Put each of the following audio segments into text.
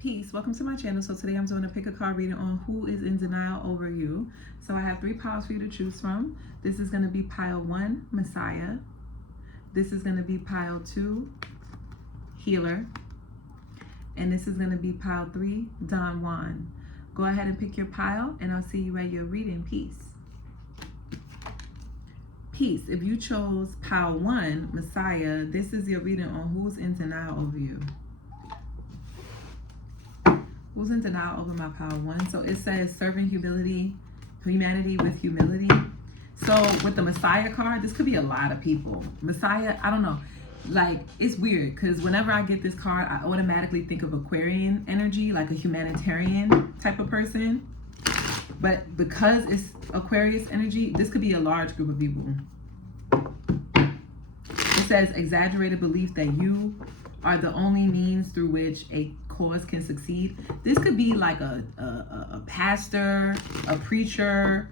Peace, welcome to my channel. So today I'm doing a pick a card reading on who is in denial over you. So I have 3 piles for you to choose from. This is going to be pile 1, Messiah. This is going to be pile 2, Healer. And this is going to be pile 3, Don Juan. Go ahead and pick your pile and I'll see you at your reading. Peace. Peace. If you chose pile 1, Messiah, this is your reading on who's in denial over you. Who's in denial over my pile 1? So it says serving humanity with humility. So with the Messiah card, this could be a lot of people. Messiah, I don't know. Like, it's weird because whenever I get this card, I automatically think of Aquarian energy, like a humanitarian type of person. But because it's Aquarius energy, this could be a large group of people. It says exaggerated belief that you are the only means through which a cause can succeed. This could be like a pastor, a preacher,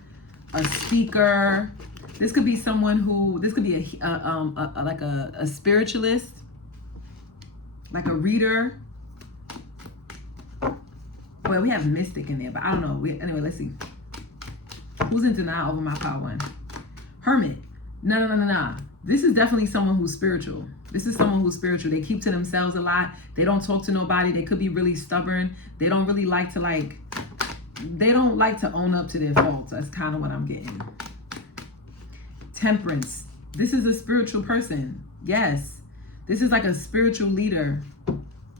a speaker. This could be someone who, this could be a spiritualist, like a reader. Well, we have mystic in there, but I don't know. Anyway, let's see. Who's in denial over my pile 1? Hermit. No. This is definitely someone who's spiritual. This is someone who's spiritual. They keep to themselves a lot. They don't talk to nobody. They could be really stubborn. They don't really like to they don't like to own up to their faults. That's kind of what I'm getting. Temperance. This is a spiritual person. Yes. This is like a spiritual leader.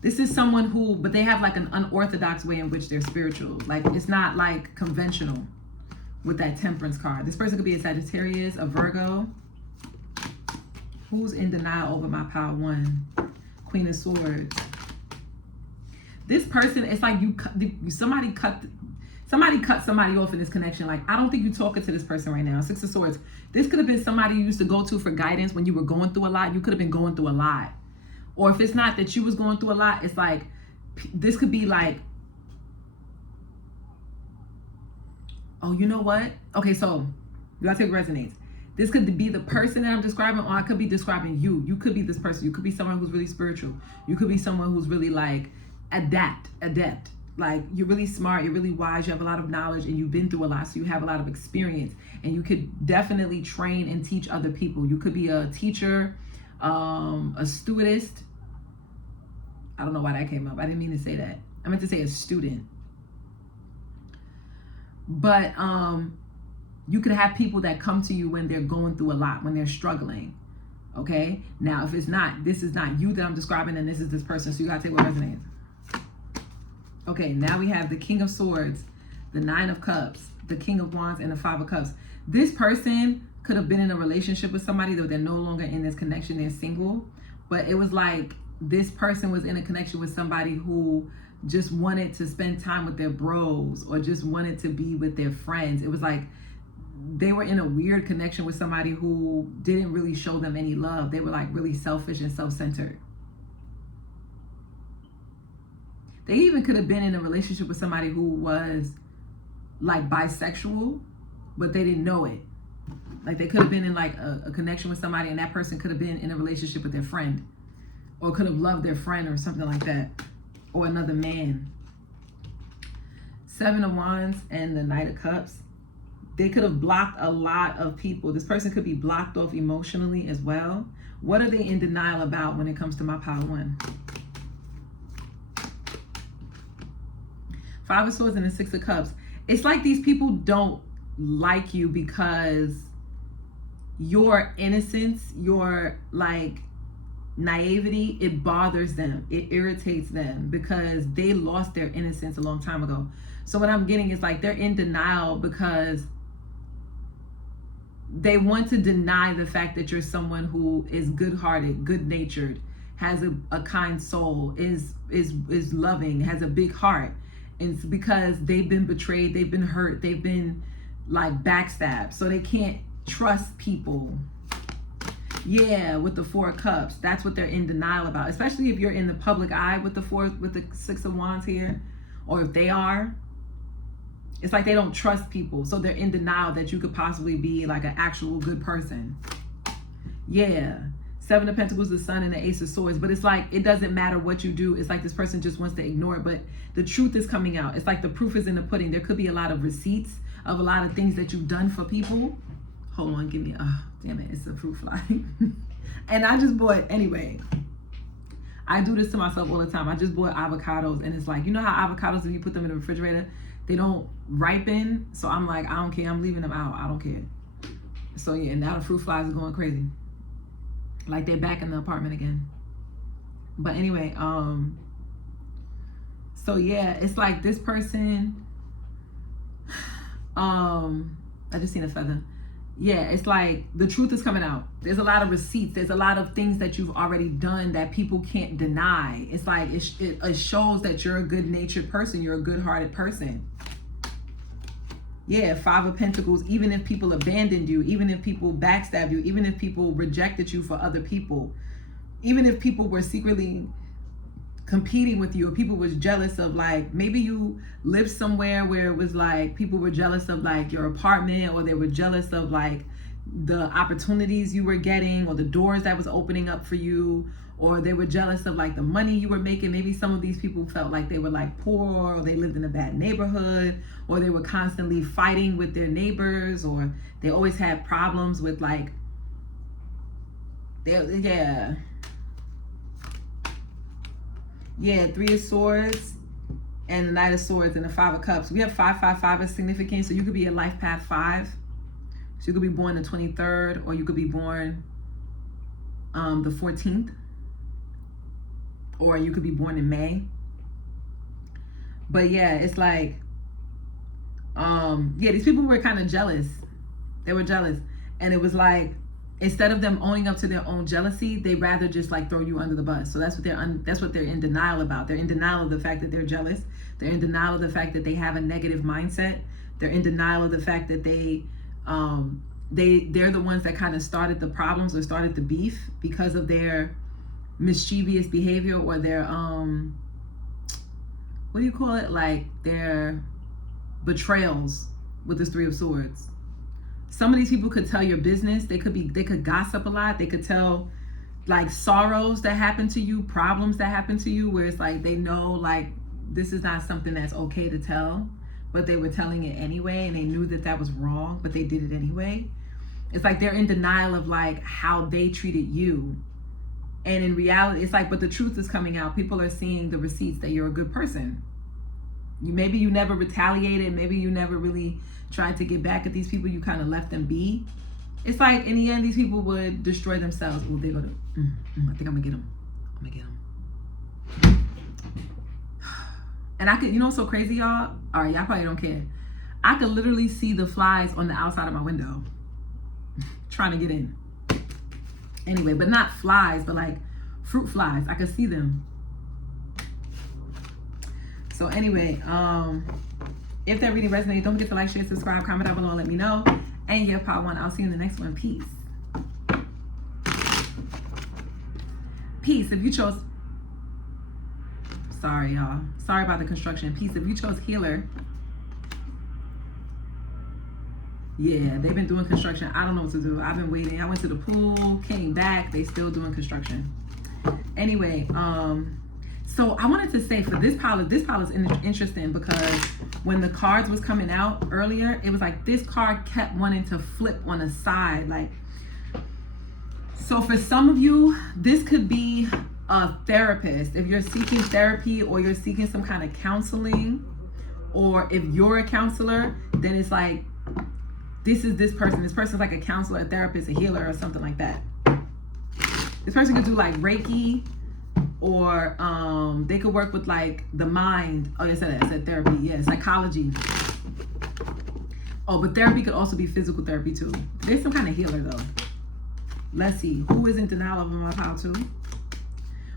This is someone who, but they have like an unorthodox way in which they're spiritual. Like, it's not like conventional with that temperance card. This person could be a Sagittarius, a Virgo. Who's in denial over my pile 1? Queen of Swords. This person, it's like somebody cut somebody off in this connection. Like, I don't think you're talking to this person right now. 6 of Swords. This could have been somebody you used to go to for guidance when you were going through a lot. You could have been going through a lot. Or if it's not that you was going through a lot, it's like, this could be like, oh, you know what? Okay, so you gotta take what resonates. This could be the person that I'm describing, or I could be describing you. You could be this person. You could be someone who's really spiritual. You could be someone who's really like adept. Like, you're really smart, you're really wise, you have a lot of knowledge, and you've been through a lot, so you have a lot of experience. And you could definitely train and teach other people. You could be a teacher, a stewardess. I don't know why that came up. I didn't mean to say that. I meant to say a student. But you could have people that come to you when they're going through a lot, when they're struggling. Okay? Now, if it's not, this is not you that I'm describing, and this is this person. So you gotta take what resonates. Okay, now we have the King of Swords, the 9 of Cups, the King of Wands, and the 5 of Cups. This person could have been in a relationship with somebody, though they're no longer in this connection, they're single. But it was like this person was in a connection with somebody who just wanted to spend time with their bros, or just wanted to be with their friends. It was like they were in a weird connection with somebody who didn't really show them any love. They were like really selfish and self-centered. They even could have been in a relationship with somebody who was like bisexual, but they didn't know it. Like, they could have been in like a connection with somebody, and that person could have been in a relationship with their friend, or could have loved their friend or something like that, or another man. 7 of Wands and the Knight of Cups. They could have blocked a lot of people. This person could be blocked off emotionally as well. What are they in denial about when it comes to my pile 1? 5 of Swords and the 6 of Cups. It's like these people don't like you because your innocence, your like naivety, it bothers them. It irritates them because they lost their innocence a long time ago. So what I'm getting is like they're in denial because they want to deny the fact that you're someone who is good-hearted, good-natured, has a kind soul, is loving, has a big heart. And it's because they've been betrayed, they've been hurt, they've been like backstabbed, so they can't trust people. Yeah, with the 4 of Cups, that's what they're in denial about. Especially if you're in the public eye with the 6 of Wands here, or if they are. It's like they don't trust people, so they're in denial that you could possibly be like an actual good person. Yeah, Seven of Pentacles, the Sun, and the Ace of Swords. But it's like, it doesn't matter what you do. It's like this person just wants to ignore it. But the truth is coming out. It's like the proof is in the pudding. There could be a lot of receipts of a lot of things that you've done for people. Hold on, give me damn it, it's a fruit fly. And I just bought, anyway, I do this to myself all the time. I just bought avocados, and it's like, you know how avocados, if you put them in the refrigerator, they don't ripen. So I'm like, I don't care, I'm leaving them out, I don't care. So yeah, now the fruit flies are going crazy. Like they're back in the apartment again. But anyway, so yeah, it's like this person, I just seen a feather. Yeah, it's like the truth is coming out. There's a lot of receipts. There's a lot of things that you've already done that people can't deny. It's like it shows that you're a good-natured person. You're a good-hearted person. Yeah, Five of Pentacles. Even if people abandoned you, even if people backstabbed you, even if people rejected you for other people, even if people were secretly competing with you, or people was jealous of, like, maybe you lived somewhere where it was like people were jealous of like your apartment, or they were jealous of like the opportunities you were getting, or the doors that was opening up for you, or they were jealous of like the money you were making. Maybe some of these people felt like they were like poor, or they lived in a bad neighborhood, or they were constantly fighting with their neighbors, or they always had problems with like Yeah, Three of Swords and the Knight of Swords and the Five of Cups. We have 555 as significant, so you could be a life path 5. So you could be born the 23rd, or you could be born the 14th, or you could be born in May. But yeah, it's like, yeah, these people were kind of jealous. They were jealous, and it was like, instead of them owning up to their own jealousy, they rather just like throw you under the bus. So that's what they're in denial about. They're in denial of the fact that they're jealous. They're in denial of the fact that they have a negative mindset. They're in denial of the fact that they're the ones that kind of started the problems or started the beef because of their mischievous behavior, or their what do you call it? Like their betrayals with this Three of Swords. Some of these people could tell your business. They could gossip a lot. They could tell like sorrows that happen to you, problems that happen to you, where it's like they know like this is not something that's okay to tell, but they were telling it anyway, and they knew that that was wrong, but they did it anyway. It's like they're in denial of like how they treated you. And in reality, it's like, but the truth is coming out. People are seeing the receipts that you're a good person. Maybe you never retaliated. Maybe you never really tried to get back at these people. You kind of left them be. It's like in the end, these people would destroy themselves. Oh, they go to, I think I'm gonna get them. I'm gonna get them. And I could, you know what's so crazy, y'all? All right, y'all probably don't care. I could literally see the flies on the outside of my window trying to get in. Anyway, but not flies, but like fruit flies. I could see them. So anyway, if that reading resonates, don't forget to like, share, subscribe, comment down below, and let me know. And yeah, part 1. I'll see you in the next one. Peace. Peace. If you chose, sorry y'all, sorry about the construction. Peace. If you chose healer, yeah, they've been doing construction. I don't know what to do. I've been waiting. I went to the pool, came back. They still doing construction. Anyway, so I wanted to say for this pile is interesting because when the cards was coming out earlier, it was like this card kept wanting to flip on the side. Like, so for some of you, this could be a therapist. If you're seeking therapy, or you're seeking some kind of counseling, or if you're a counselor, then it's like, this is this person. This person's like a counselor, a therapist, a healer, or something like that. This person could do like Reiki, or they could work with like the mind. Oh, I said therapy. Yeah, psychology. Oh, but therapy could also be physical therapy too. There's some kind of healer though. Let's see. Who is in denial of my pile too?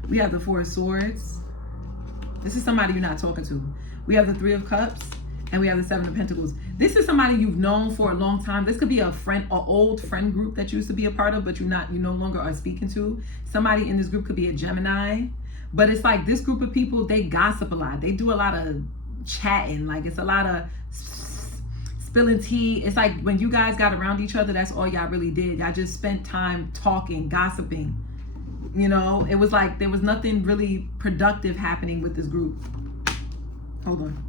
We have the Four of Swords. This is somebody you're not talking to. We have the Three of Cups. And we have the Seven of Pentacles. This is somebody you've known for a long time. This could be a friend, an old friend group that you used to be a part of, but you no longer are speaking to. Somebody in this group could be a Gemini. But it's like this group of people, they gossip a lot. They do a lot of chatting. Like it's a lot of spilling tea. It's like when you guys got around each other, that's all y'all really did. Y'all just spent time talking, gossiping. You know, it was like there was nothing really productive happening with this group. Hold on.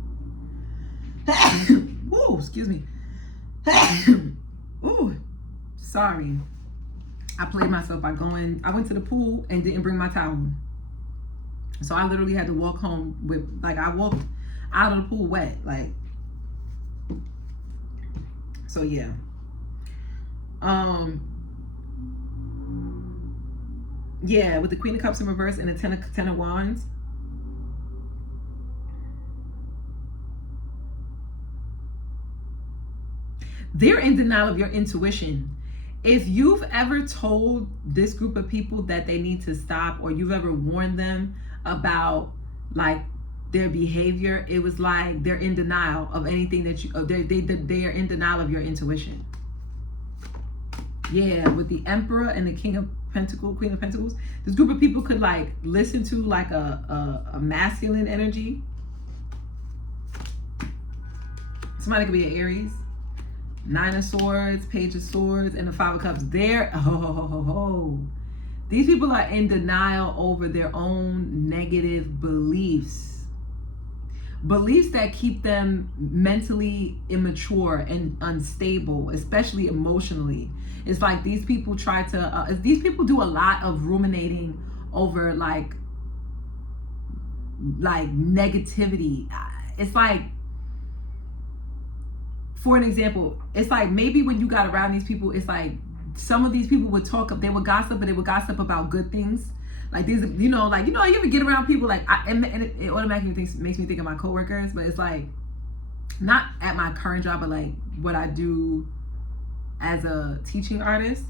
Ooh, excuse me. Ooh, sorry. I played myself by I went to the pool and didn't bring my towel. So I literally had to walk home with, like, I walked out of the pool wet, like. So yeah. Yeah, with the Queen of Cups in reverse and the Ten of Wands. They're in denial of your intuition. If you've ever told this group of people that they need to stop, or you've ever warned them about like their behavior, it was like they're in denial of anything that you, they are in denial of your intuition. Yeah, with the Emperor and the King of Pentacles, Queen of Pentacles, this group of people could like listen to like a masculine energy. Somebody could be an Aries. Nine of Swords, Page of Swords, and the Five of Cups. These people are in denial over their own negative beliefs. Beliefs that keep them mentally immature and unstable, especially emotionally. It's like these people try to, these people do a lot of ruminating over like negativity. It's like, for an example, it's like maybe when you got around these people, it's like some of these people would talk, they would gossip, but they would gossip about good things. Like these, you ever get around people like, and it automatically makes me think of my coworkers, but it's like, not at my current job, but like what I do as a teaching artist.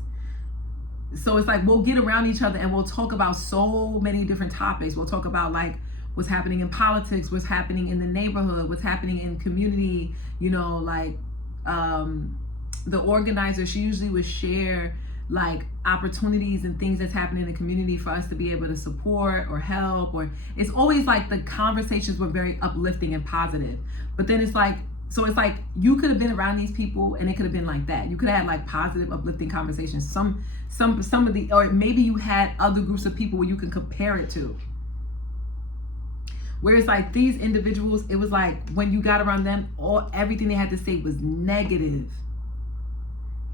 So it's like, we'll get around each other and we'll talk about so many different topics. We'll talk about like what's happening in politics, what's happening in the neighborhood, what's happening in community, the organizer, she usually would share like opportunities and things that's happening in the community for us to be able to support or help, or it's always like the conversations were very uplifting and positive. But then it's like, so it's like you could have been around these people and it could have been like that. You could have had like positive, uplifting conversations. Some of the, or maybe you had other groups of people where you can compare it to. Whereas like these individuals, it was like when you got around them, everything they had to say was negative.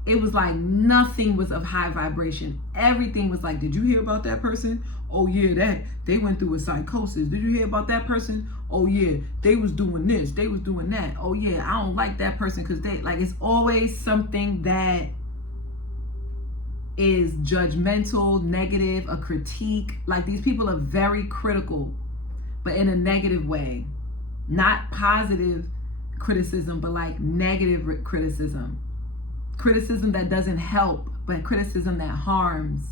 It was like nothing was of high vibration. Everything was like, did you hear about that person? Oh yeah, they went through a psychosis. Did you hear about that person? Oh yeah, they was doing this, they was doing that. Oh yeah, I don't like that person because they, like, it's always something that is judgmental, negative, a critique. Like these people are very critical, but in a negative way. Not positive criticism, but like negative criticism. Criticism that doesn't help, but criticism that harms.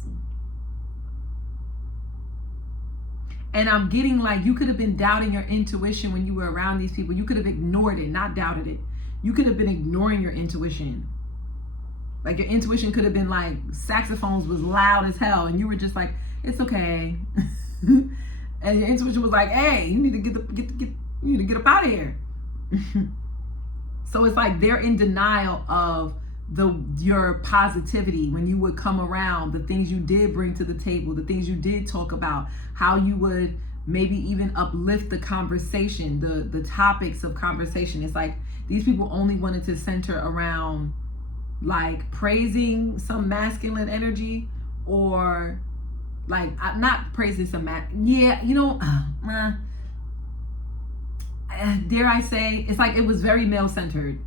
And I'm getting like, you could have been doubting your intuition when you were around these people. You could have ignored it, not doubted it. You could have been ignoring your intuition. Like your intuition could have been like, saxophones was loud as hell, and you were just like, it's okay. And your intuition was like, hey, you need to get up out of here. So it's like they're in denial of your positivity when you would come around, the things you did bring to the table, the things you did talk about, how you would maybe even uplift the conversation, the topics of conversation. It's like these people only wanted to center around like praising some masculine energy, or like not praising some dare I say, it's like it was very male centered.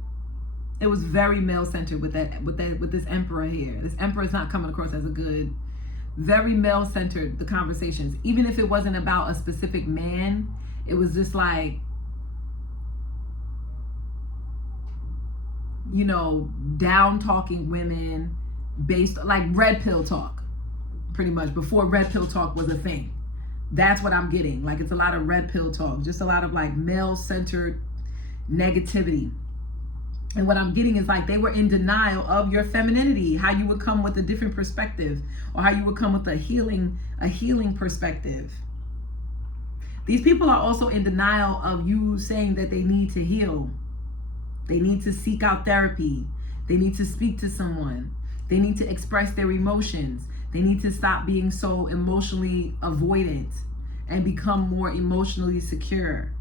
It was very male centered with this emperor here. This emperor is not coming across as a good, very male centered, the conversations. Even if it wasn't about a specific man, it was just like, down talking women based like red pill talk, pretty much, before red pill talk was a thing. That's what I'm getting. Like it's a lot of red pill talk, just a lot of like male centered negativity. And what I'm getting is like they were in denial of your femininity, how you would come with a different perspective, or how you would come with a healing perspective. These people are also in denial of you saying that they need to heal. They need to seek out therapy. They need to speak to someone. They need to express their emotions. They need to stop being so emotionally avoidant and become more emotionally secure.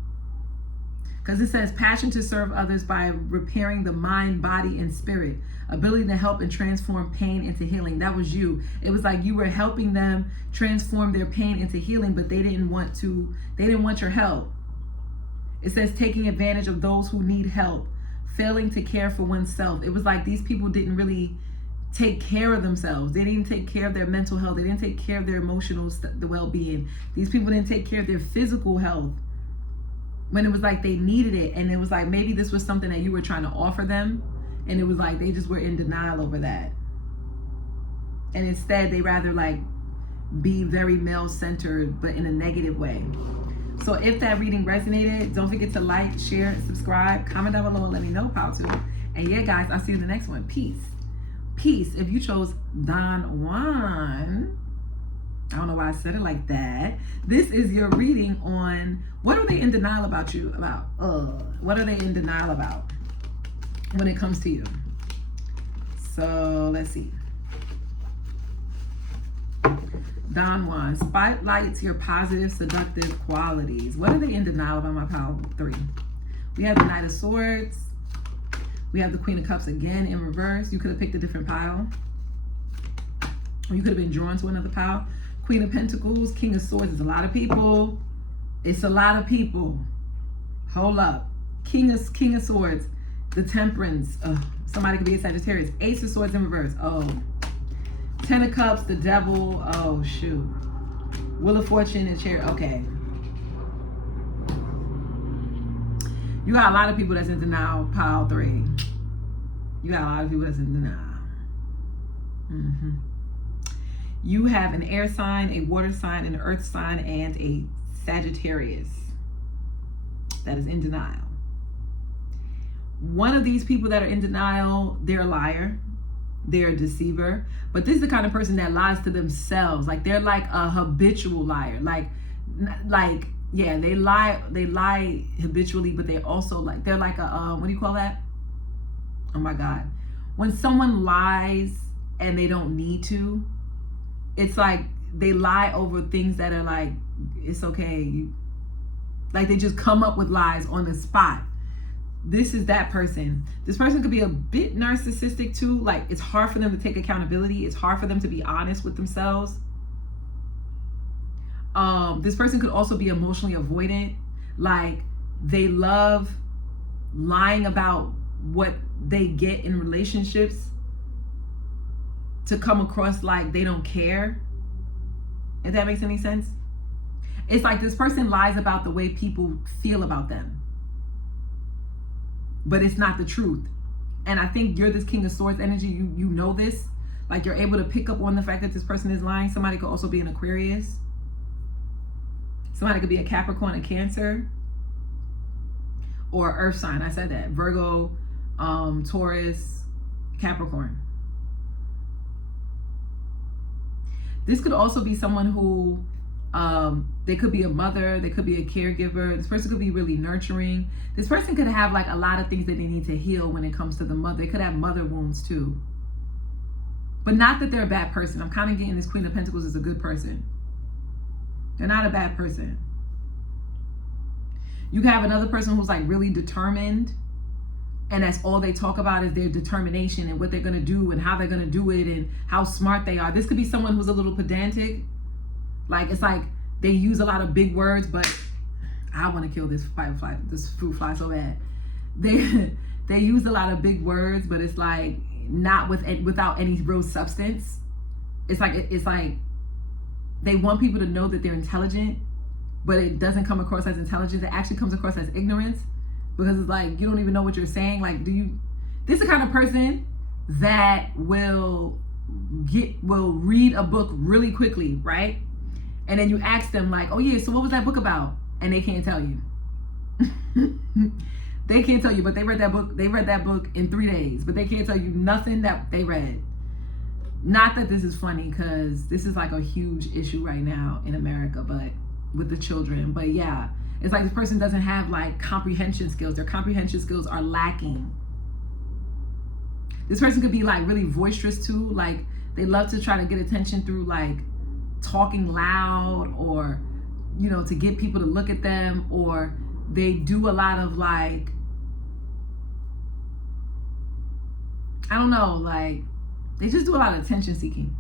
Because it says passion to serve others by repairing the mind, body, and spirit. Ability to help and transform pain into healing. That was you. It was like you were helping them transform their pain into healing, but they didn't want your help. It says taking advantage of those who need help, failing to care for oneself. It was like these people didn't really take care of themselves. They didn't take care of their mental health. They didn't take care of their emotional the well-being. These people didn't take care of their physical health when it was like they needed it. And it was like maybe this was something that you were trying to offer them, and it was like they just were in denial over that. And instead they rather like be very male-centered, but in a negative way. So if that reading resonated, don't forget to like, share, subscribe, comment down below, let me know how to. And yeah, guys, I'll see you in the next one. Peace. Peace. If you chose Don Juan, I don't know why I said it like that. This is your reading on what are they in denial about you about? What are they in denial about when it comes to you? So let's see. Don Juan spotlights your positive, seductive qualities. What are they in denial about, my pile 3? We have the Knight of Swords. We have the Queen of Cups again in reverse. You could have picked a different pile. Or you could have been drawn to another pile. Queen of Pentacles, King of Swords. It's a lot of people. It's a lot of people. Hold up. King of Swords. The Temperance. Somebody could be a Sagittarius. Ace of Swords in reverse. Oh. 10 of Cups, the Devil. Oh, shoot. Wheel of Fortune and Chariot. Okay. You got a lot of people that's in denial, pile 3. You got a lot of people that's in denial. You have an air sign, a water sign, an earth sign, and a Sagittarius that is in denial. One of these people that are in denial, they're a liar. They're a deceiver. But this is the kind of person that lies to themselves. Like they're like a habitual liar. Like yeah, they lie habitually, but they also like, they're like a, what do you call that? Oh my God. When someone lies and they don't need to, it's like they lie over things that are like, it's okay. Like they just come up with lies on the spot. This is that person. This person could be a bit narcissistic too. Like it's hard for them to take accountability. It's hard for them to be honest with themselves. This person could also be emotionally avoidant. Like they love lying about what they get in relationships to come across like they don't care. If that makes any sense. It's like this person lies about the way people feel about them, but it's not the truth. And I think you're this King of Swords energy. You know this. Like you're able to pick up on the fact that this person is lying. Somebody could also be an Aquarius. Somebody could be a Capricorn, a Cancer, or Earth sign. I said that. Virgo, Taurus, Capricorn. This could also be someone who, they could be a mother, they could be a caregiver. This person could be really nurturing. This person could have like a lot of things that they need to heal when it comes to the mother. They could have mother wounds too. But not that they're a bad person. I'm kind of getting this Queen of Pentacles is a good person. They're not a bad person. You can have another person who's like really determined, and that's all they talk about is their determination and what they're going to do and how they're going to do it and how smart they are. This could be someone who's a little pedantic. Like it's like they use a lot of big words, but I want to kill this firefly, this fruit fly so bad. They use a lot of big words, but it's like not without any real substance. It's like they want people to know that they're intelligent, but it doesn't come across as intelligence. It actually comes across as ignorance, because it's like you don't even know what you're saying. Like, this is the kind of person that will read a book really quickly, right? And then you ask them like, oh yeah, so what was that book about? And they can't tell you. They can't tell you, but they read that book in 3 days, but they can't tell you nothing that they read. Not that this is funny, because this is like a huge issue right now in America, but with the children. But yeah, it's like this person doesn't have like comprehension skills. Their comprehension skills are lacking. This person could be like really boisterous too. Like They love to try to get attention through like talking loud, or, you know, to get people to look at them, or they do a lot of like, I don't know, like they just do a lot of attention seeking.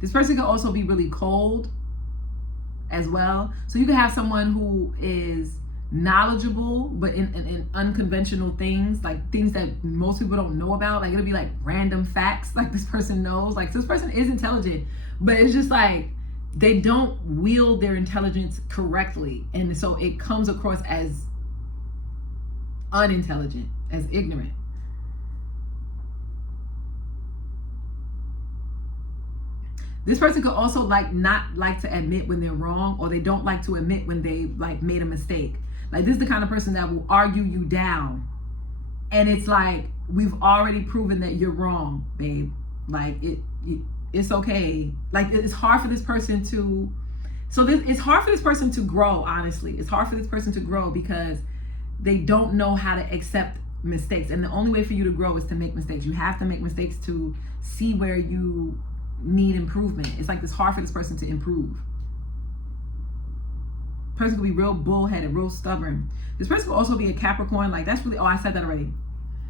This person can also be really cold as well. So you can have someone who is knowledgeable, but in unconventional things, like things that most people don't know about. Like it'll be like random facts, like this person knows. Like this person is intelligent, but it's just like they don't wield their intelligence correctly. And so it comes across as unintelligent, as ignorant. This person could also like not like to admit when they're wrong, or they don't like to admit when they like made a mistake. Like this is the kind of person that will argue you down. And it's like, we've already proven that you're wrong, babe. Like it's okay. Like it's hard for this person to, it's hard for this person to grow, honestly. It's hard for this person to grow because they don't know how to accept mistakes. And the only way for you to grow is to make mistakes. You have to make mistakes to see where you need improvement. It's like it's hard for this person to improve. Person could be real bullheaded, real stubborn. This person could also be a Capricorn. Like that's really, I said that already.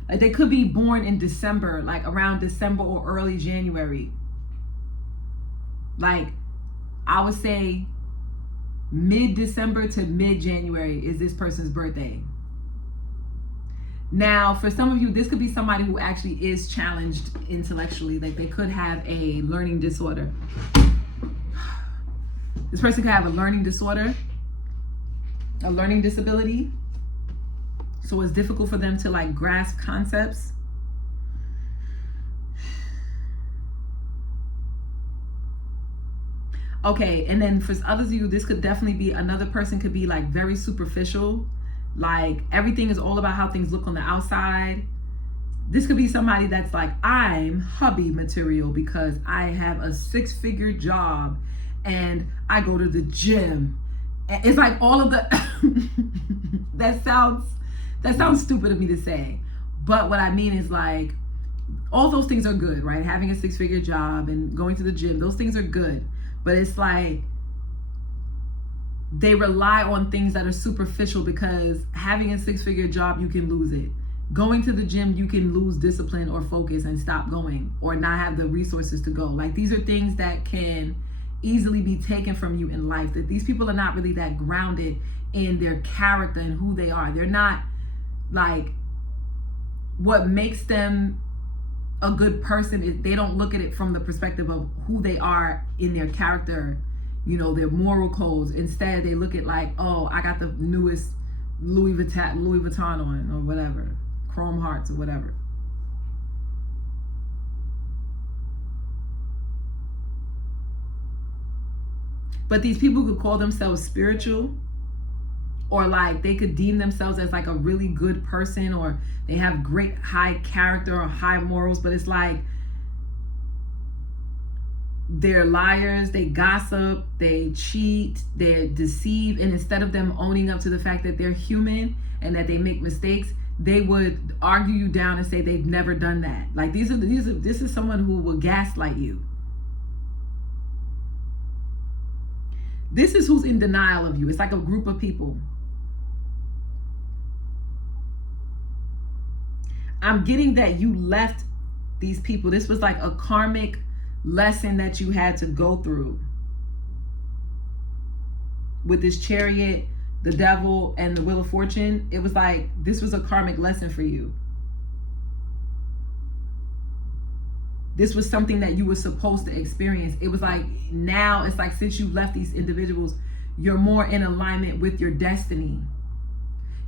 Like they could be born in December, like around December or early January. Like I would say mid-December to mid-January is this person's birthday. Now, for some of you, this could be somebody who actually is challenged intellectually. Like they could have a learning disorder. This person could have a learning disorder, a learning disability. So it's difficult for them to like grasp concepts. Okay, and then for others of you, this could definitely be, another person could be like very superficial. Like everything is all about how things look on the outside. This could be somebody that's like, I'm hubby material because I have a 6-figure job and I go to the gym. It's like all of the, that sounds stupid of me to say. But what I mean is like, all those things are good, right? Having a 6-figure job and going to the gym, those things are good. But it's like, they rely on things that are superficial, because having a 6-figure job, you can lose it. Going to the gym, you can lose discipline or focus and stop going, or not have the resources to go. Like these are things that can easily be taken from you in life. That these people are not really that grounded in their character and who they are. They're not like, what makes them a good person is they don't look at it from the perspective of who they are in their character, you know, their moral codes. Instead, they look at like, oh, I got the newest Louis Vuitton on, or whatever, Chrome Hearts or whatever. But these people could call themselves spiritual, or like they could deem themselves as like a really good person, or they have great high character or high morals, but it's like they're liars, they gossip, they cheat, they deceive, and instead of them owning up to the fact that they're human and that they make mistakes, they would argue you down and say they've never done that. Like this is someone who will gaslight you. This is who's in denial of you. It's like a group of people. I'm getting that you left these people. This was like a karmic lesson that you had to go through with this Chariot, the Devil, and the Wheel of Fortune. It was like, this was a karmic lesson for you. This was something that you were supposed to experience. It was like, now it's like, since you left these individuals, you're more in alignment with your destiny.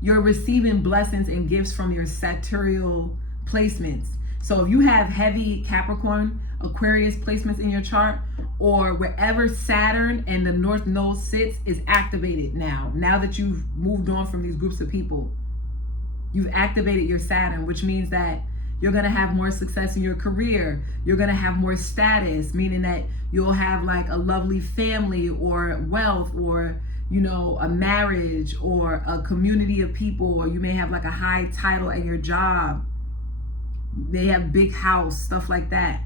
You're receiving blessings and gifts from your Saturnial placements. So if you have heavy Capricorn, Aquarius placements in your chart, or wherever Saturn and the North Node sits is activated now that you've moved on from these groups of people, you've activated your Saturn, which means that you're going to have more success in your career. You're going to have more status, meaning that you'll have like a lovely family or wealth, or, you know, a marriage or a community of people, or you may have like a high title at your job. They have big house, stuff like that.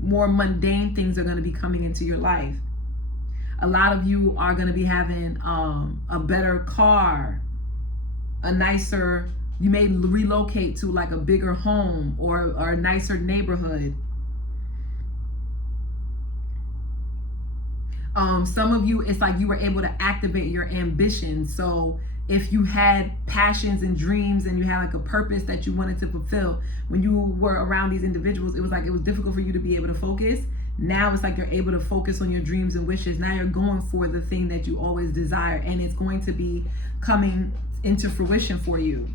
More mundane things are going to be coming into your life. A lot of you are going to be having a better car, a nicer, you may relocate to like a bigger home or a nicer neighborhood. Some of you, it's like you were able to activate your ambitions. So if you had passions and dreams and you had like a purpose that you wanted to fulfill, when you were around these individuals, it was like it was difficult for you to be able to focus. Now it's like you're able to focus on your dreams and wishes. Now you're going for the thing that you always desire, and it's going to be coming into fruition for you.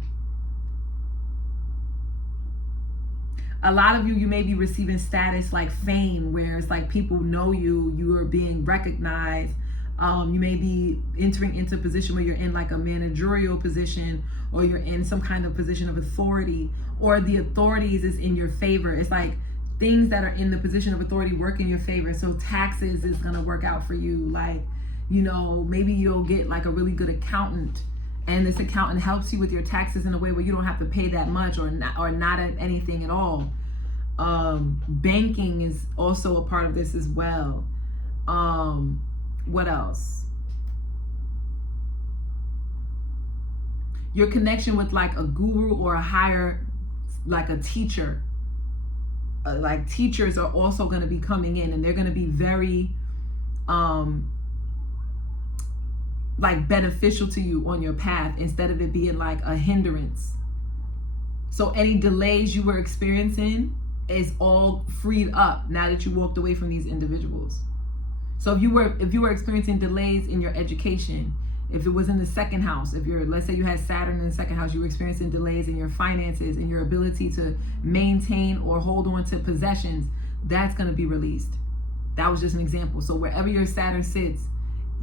A lot of you, you may be receiving status like fame, where it's like people know you, you are being recognized. You may be entering into a position where you're in like a managerial position, or you're in some kind of position of authority, or the authorities is in your favor. It's like things that are in the position of authority work in your favor. So taxes is going to work out for you. Like, you know, maybe you'll get like a really good accountant, and this accountant helps you with your taxes in a way where you don't have to pay that much or not anything at all. Banking is also a part of this as well. What else? Your connection with like a guru or a higher, like a teacher. Like teachers are also going to be coming in, and they're going to be very like beneficial to you on your path, instead of it being like a hindrance. So any delays you were experiencing is all freed up now that you walked away from these individuals. So if you were experiencing delays in your education, if it was in the second house, let's say you had Saturn in the second house, you were experiencing delays in your finances and your ability to maintain or hold on to possessions, that's going to be released. That was just an example. So wherever your Saturn sits,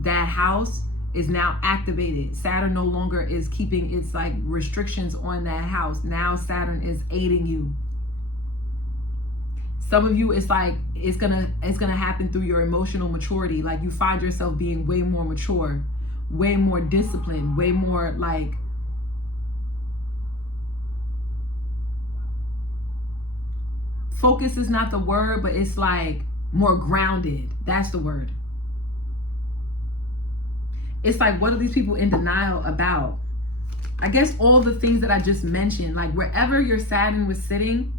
that house is now activated. Saturn no longer is keeping its like restrictions on that house. Now Saturn is aiding you. Some of you, it's like it's gonna happen through your emotional maturity. Like you find yourself being way more mature, way more disciplined, way more like focus is not the word, but it's like more grounded. That's the word. It's like, what are these people in denial about? I guess all the things that I just mentioned, like wherever your Saturn was sitting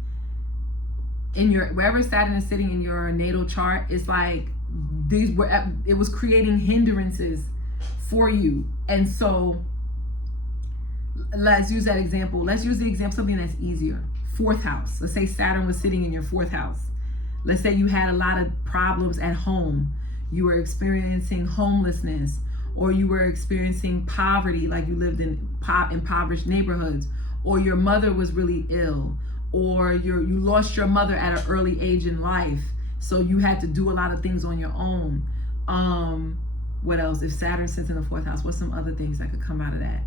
wherever Saturn is sitting in your natal chart, it's like it was creating hindrances for you. And so let's use that example. Let's use the example, something that's easier. Fourth house. Let's say Saturn was sitting in your fourth house. Let's say you had a lot of problems at home. You were experiencing homelessness, or you were experiencing poverty, like you lived in impoverished neighborhoods, or your mother was really ill, or you lost your mother at an early age in life, so you had to do a lot of things on your own. What else? If Saturn sits in the fourth house, what's some other things that could come out of that?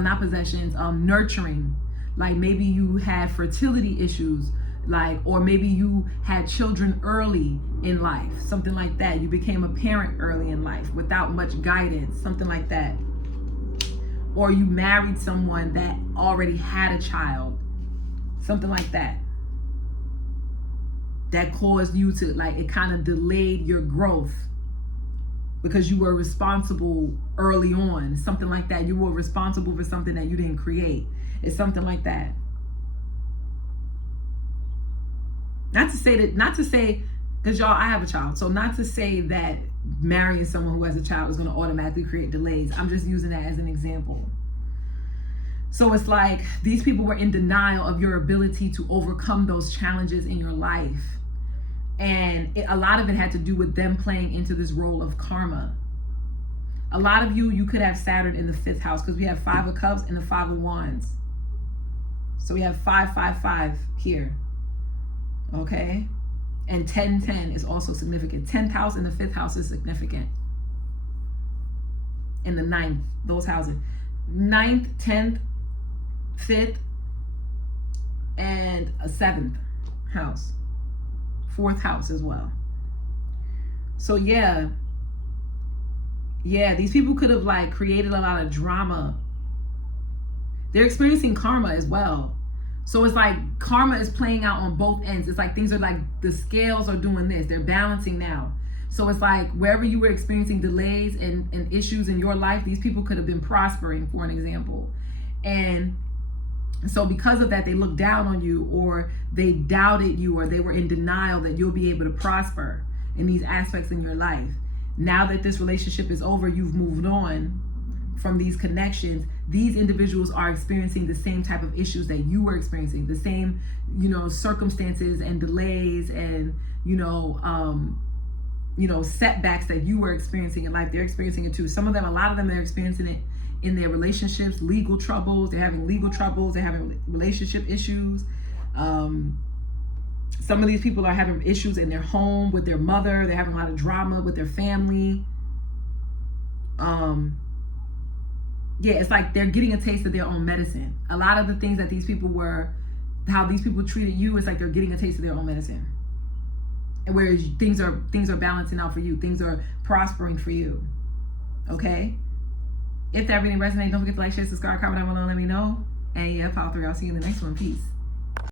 Not possessions, nurturing. Like maybe you had fertility issues, like, or maybe you had children early in life, something like that. You became a parent early in life without much guidance, something like that. Or you married someone that already had a child, something like that. That caused you to, like, it kind of delayed your growth because you were responsible early on, something like that. You were responsible for something that you didn't create. It's something like that. Not to say, because y'all, I have a child, so not to say that marrying someone who has a child is going to automatically create delays. I'm just using that as an example. So it's like these people were in denial of your ability to overcome those challenges in your life. And a lot of it had to do with them playing into this role of karma. A lot of you could have Saturn in the fifth house, because we have 5 of Cups and the 5 of Wands. So we have 5, 5, 5 here. Okay? And 10, 10 is also significant. 10th house and the 5th house is significant. In the 9th, those houses. 9th, 10th, 5th, and a 7th house. 4th house as well. So yeah, these people could have like created a lot of drama. They're experiencing karma as well. So it's like karma is playing out on both ends. It's like things are like the scales are doing this. They're balancing now. So it's like wherever you were experiencing delays and issues in your life, these people could have been prospering, for an example. And so because of that, they looked down on you, or they doubted you, or they were in denial that you'll be able to prosper in these aspects in your life. Now that this relationship is over, you've moved on from these connections. These individuals are experiencing the same type of issues that you were experiencing, the same, circumstances and delays and, setbacks that you were experiencing in life. They're experiencing it too. Some of them, a lot of them, they're experiencing it in their relationships, legal troubles. They're having legal troubles. They're having relationship issues. Some of these people are having issues in their home with their mother. They're having a lot of drama with their family. It's like they're getting a taste of their own medicine. A lot of the things that these people how these people treated you, it's like they're getting a taste of their own medicine. And whereas things are balancing out for you, things are prospering for you. Okay? If that reading resonates, don't forget to like, share, subscribe, comment down below, let me know. And yeah, Power 3, I'll see you in the next one. Peace.